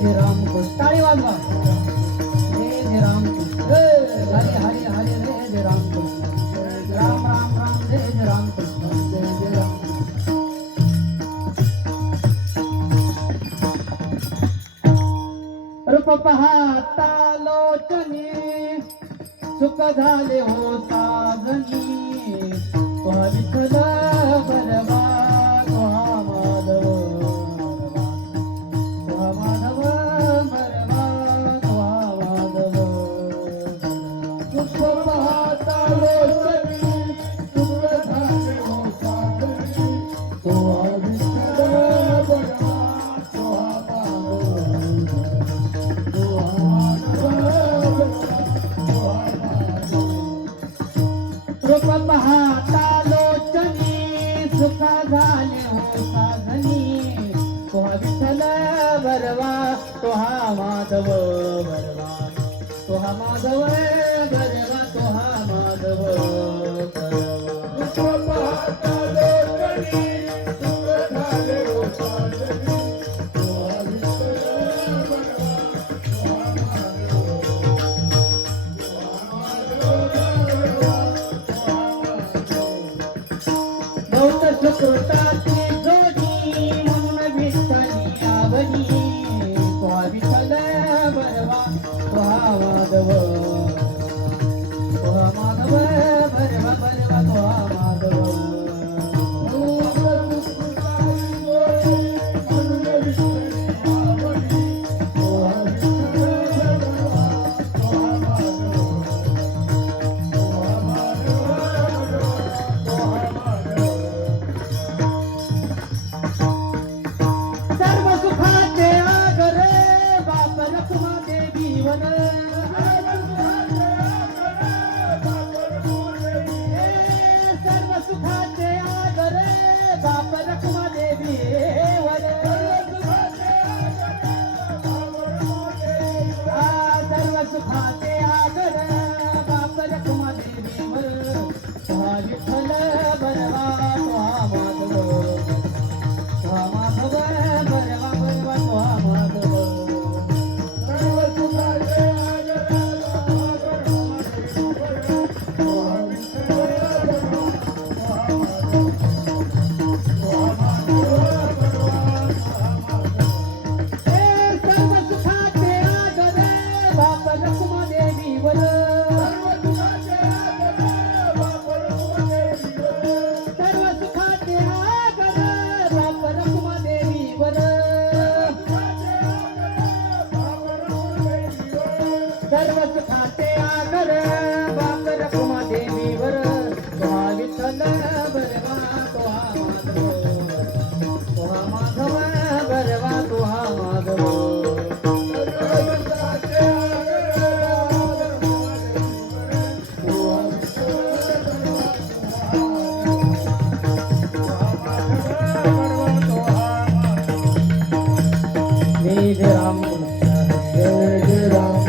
जय राम कृष्ण टाळी वाजवा जय जय राम कृष्ण हरे हरे हरे जय राम कृष्ण राम राम राम जय जय राम कृष्ण जय जय राम रूप पाहता लोचनी सुख झाले हो साजनी विठ्ठल बरवा तुहा माधव तुहा माधव बरवा तुहा माधव सुख पाहता लोचनी सुख झाले हो साजनी तुहा विठ्ठल बरवा तुहा माधव रूप पाहता लोचनी सुख झाले हो साधनी तुहा विठ्ठल बरवा तुहा माधव बरवा तुहा माधव बरवा तुहा माधव रूप पाहता लोचनी सुख झाले हो साधनी तुहा विठ्ठल सुकृताची जोडी म्हणून विठ्ठली आवडी तुहा विठ्ठल बरवा तुहा माधव तुहा माधव बरवा बरवा तुहा माधव सर्व सुखाचे आगरे बाप रखमा देवी सर्व सुखाचे आगर बाप रखमा देवी तुहा विठ्ठल बरवा तुहा माधव तुहा माधव बरवा बरवा तुहा माधव सर्व सुखाचे सर्व सुखाचे आगर बाप रखमा देवीवर तुहा विठ्ठल बरवा तुहा माधव बरवा तुहा माधव जय जय राम जय जय राम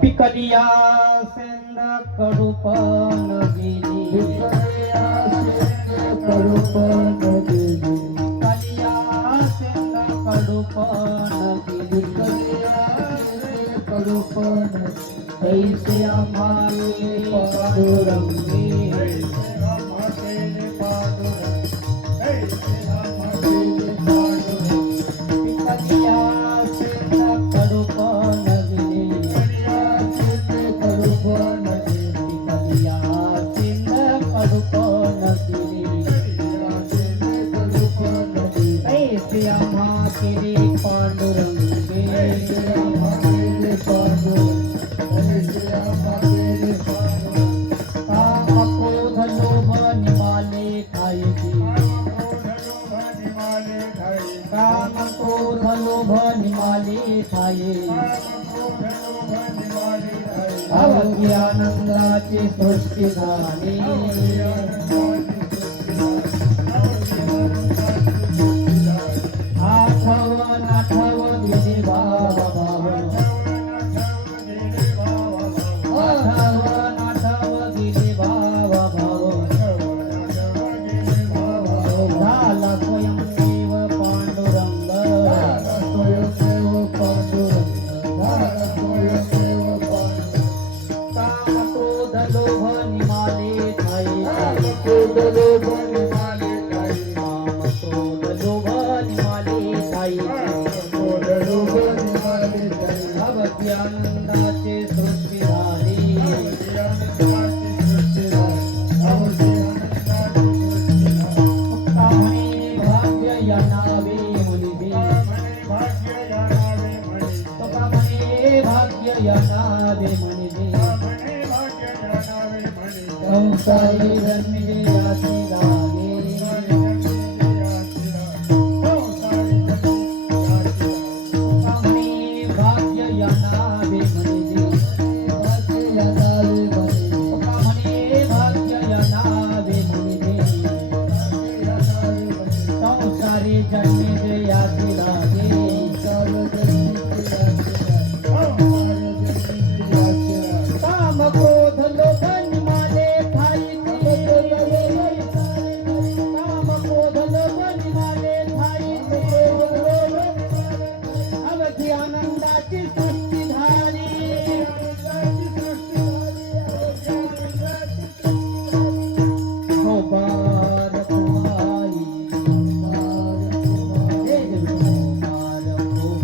पिकलिया सेंद कडूपण गेली पिकलिया सेंद कडूपण गेली पिकलिया सेंद कडूपण गेली पिकलिया सेंद कडूपण कैसे आम्हाले पांडुरंगी Naging ऐसे आम्हा केले पांडुरंगे ऐसे आम्हा केले पांडुरंगे काम क्रोध लोभ निमाले खायची काम क्रोध लोभ निमाले खाये अवज्ञानंदाची सृष्टी झाली आठव नाठव गेले भाव भाव आठव नाठव गेले भाव भाव झाला स्वयंदेव पांडुरंग काम क्रोध लोभ निमाले ठाई काम क्रोध लोभ निमाले ठाई अवज्ञानंदाची सृष्टी झाली कामने भाग्य या नावे मुनिजे कामने भाग्य या नावे मुनिजे संसारी जन्मिले याची लागे कामने भाग्य या नावे मुनिजे कामने भाग्य या नावे मुनिजे संसारी जन्मिले